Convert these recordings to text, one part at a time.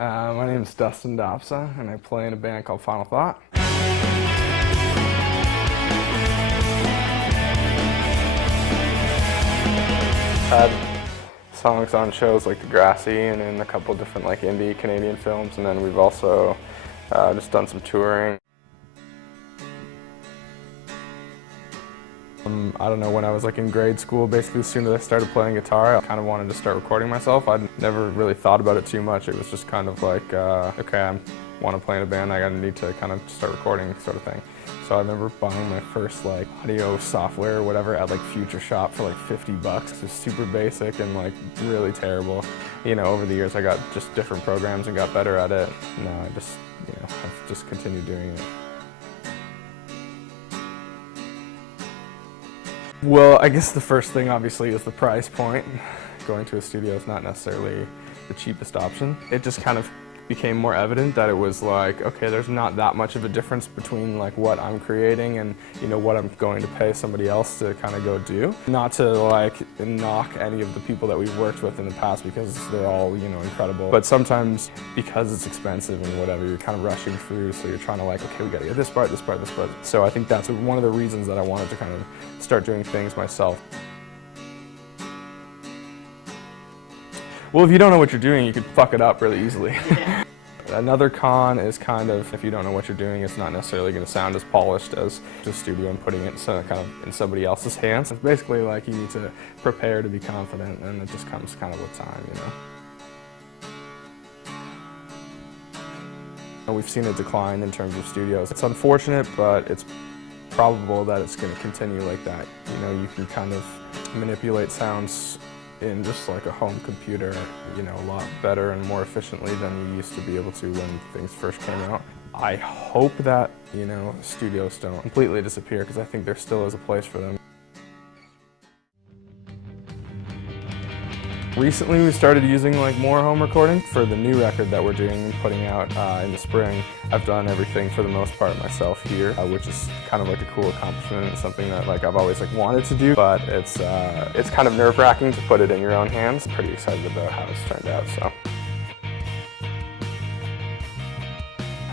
My name is Dustin Dopsa, and I play in a band called Final Thought. Had songs on shows like Degrassi and in a couple different like indie Canadian films, and then we've also just done some touring. I don't know, when I was like in grade school, basically as soon as I started playing guitar, I kind of wanted to start recording myself. I'd never really thought about it too much. It was just kind of like, okay, I want to play in a band, I need to kind of start recording sort of thing. So I remember buying my first like audio software or whatever at like Future Shop for like 50 bucks. It was super basic and like really terrible. You know, over the years I got just different programs and got better at it. And I just, I've just continued doing it. Well, I guess the first thing obviously is the price point. Going to a studio is not necessarily the cheapest option. It just kind of became more evident that it was like, okay, there's not that much of a difference between like what I'm creating and what I'm going to pay somebody else to kind of go do. Not to like knock any of the people that we've worked with in the past because they're all incredible, but sometimes because it's expensive and whatever, you're kind of rushing through, so you're trying to like, okay, we gotta get this part, this part, this part. So I think that's one of the reasons that I wanted to kind of start doing things myself. Well, if you don't know what you're doing, you could fuck it up really easily. Yeah. Another con is kind of, if you don't know what you're doing, it's not necessarily going to sound as polished as the studio and putting it kind of in somebody else's hands. It's basically like you need to prepare to be confident, and it just comes kind of with time, We've seen a decline in terms of studios. It's unfortunate, but it's probable that it's going to continue like that. You can kind of manipulate sounds in just like a home computer, a lot better and more efficiently than you used to be able to when things first came out. I hope that, studios don't completely disappear, because I think there still is a place for them. Recently we started using like more home recording for the new record that we're doing and putting out in the spring. I've done everything for the most part myself here, which is kind of like a cool accomplishment and something that like I've always like wanted to do, but it's kind of nerve-wracking to put it in your own hands. I'm pretty excited about how it's turned out, so.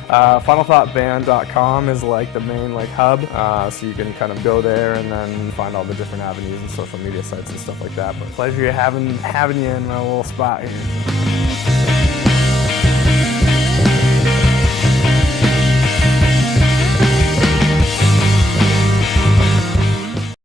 FinalThoughtBand.com is like the main hub, so you can kind of go there and then find all the different avenues and social media sites and stuff like that. But pleasure having you in my little spot here.